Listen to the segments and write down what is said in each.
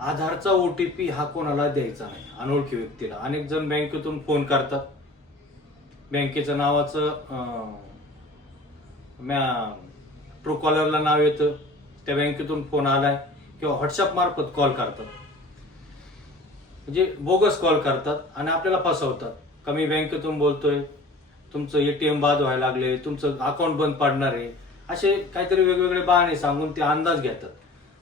आधारचा O T P हा कोणाला द्यायचा नाही अनोळखी व्यक्तीला. अनेक जण बँकेतून फोन करतात. बँकेचं नावाचं म्या ट्रू कॉलरला नाव येतं. त्या बँकेतून फोन आलाय किंवा व्हॉट्सअप मार्फत कॉल करतात. म्हणजे बोगस कॉल करतात आणि आपल्याला फसवतात. कमी बँकेतून बोलतोय तुमचं एटीएम बाद व्हायला लागले तुमचं अकाउंट बंद पडणार आहे. असे काहीतरी वेगवेगळे बहाणे सांगून ते अंदाज घेतात.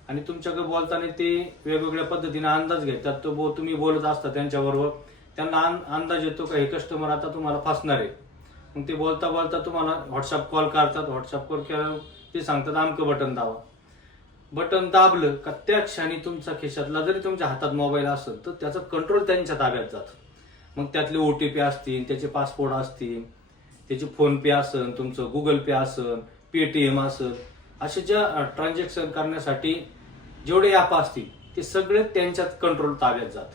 आणि तुमच्याकडे बोलताना ते वेगवेगळ्या पद्धतीने अंदाज घेतात. तो बो तुम्ही बोलत असता त्यांच्याबरोबर. त्यांना अं- अंदाज येतो का हे कस्टमर आता तुम्हाला फसणार आहे. मग ते बोलता बोलता तुम्हाला व्हॉट्सअप कॉल करतात. व्हॉट्सअप कॉल केल्यावर ते सांगतात आमकं बटन दाबा. बटन दाबलं का त्या क्षणी तुमचा खिशातला जरी तुमच्या हातात मोबाईल असेल तर त्याचा कंट्रोल त्यांच्या ताब्यात जातो. मग त्यातले ओ टी पी असतील त्याचे पासपोर्ट असतील त्याचे फोनपे असन तुमचं गुगल पे असन पेटीएम असन असे ज्या ट्रान्झॅक्शन करण्यासाठी जेवढे ॲप असतील ते सगळे त्यांच्यात कंट्रोल ताब्यात जात.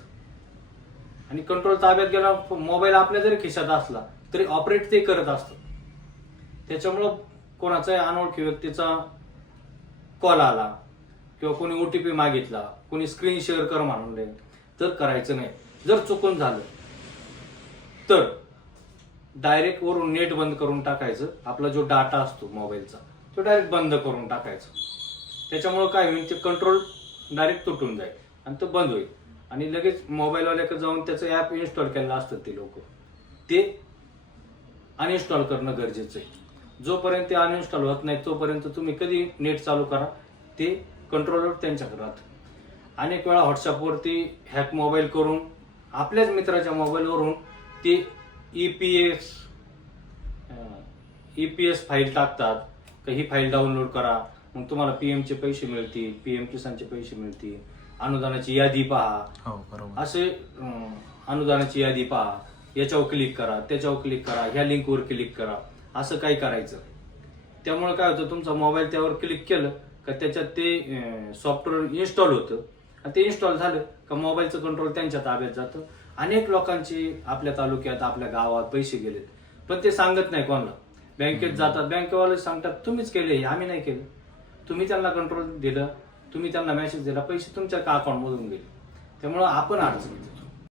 आणि कंट्रोल ताब्यात गेला मोबाईल आपल्या जरी खिशात असला तरी ऑपरेट ते करत असतं. त्याच्यामुळं कोणाचाही अनोळखी व्यक्तीचा कॉल आला किंवा कोणी ओ टी पी मागितला कोणी स्क्रीन शेअर कर म्हणले तर करायचं नाही. जर चुकून झालं तर डायरेक्ट वरून नेट बंद करून टाकायचं. आपला जो डाटा असतो मोबाईलचा तो डायरेक्ट बंद करून टाकायचा. त्याच्यामुळं काय होईल ते कंट्रोल डायरेक्ट तुटून जाईल आणि तो बंद होईल. आणि लगेच मोबाईलवाल्याकडे जाऊन त्याचं ॲप इन्स्टॉल केलेलं असतं ते लोक. ते अनइन्स्टॉल करणं गरजेचं आहे. जोपर्यंत ते अनइन्स्टॉल होत नाही तोपर्यंत तुम्ही कधी नेट चालू करा ते कंट्रोलर त्यांच्याकडे राहतं. अनेक वेळा व्हॉट्सअपवरती हॅक मोबाईल करून आपल्याच मित्राच्या मोबाईलवरून ते E P S E P S file टाकतात. का ही फाईल डाउनलोड करा. मग तुम्हाला पीएमचे पैसे मिळतील पीएम किसानचे पैसे मिळतील. अनुदानाची यादी पहा. हो बरोबर. असे अं, अनुदानाची यादी पहा. याच्यावर क्लिक करा त्याच्यावर क्लिक करा ह्या लिंकवर क्लिक करा. असं काही करायचं. त्यामुळे काय होतं तुमचा मोबाईल त्यावर क्लिक केलं का त्याच्यात ते सॉफ्टवेअर इन्स्टॉल होतं. आणि ते इन्स्टॉल झालं का मोबाईलचं कंट्रोल त्यांच्या ताब्यात जातं. अनेक लोकांची आपल्या तालुक्यात आपल्या गावात पैसे गेलेत. पण ते सांगत नाही कोणाला. बँकेत जातात बँकेवाले सांगतात तुम्हीच केले हे, आम्ही नाही केलं. तुम्ही त्यांना कंट्रोल दिलं तुम्ही त्यांना मेसेज दिला पैसे तुमच्या का अकाउंटमधून गेले. त्यामुळं आपण अडचणीत येतो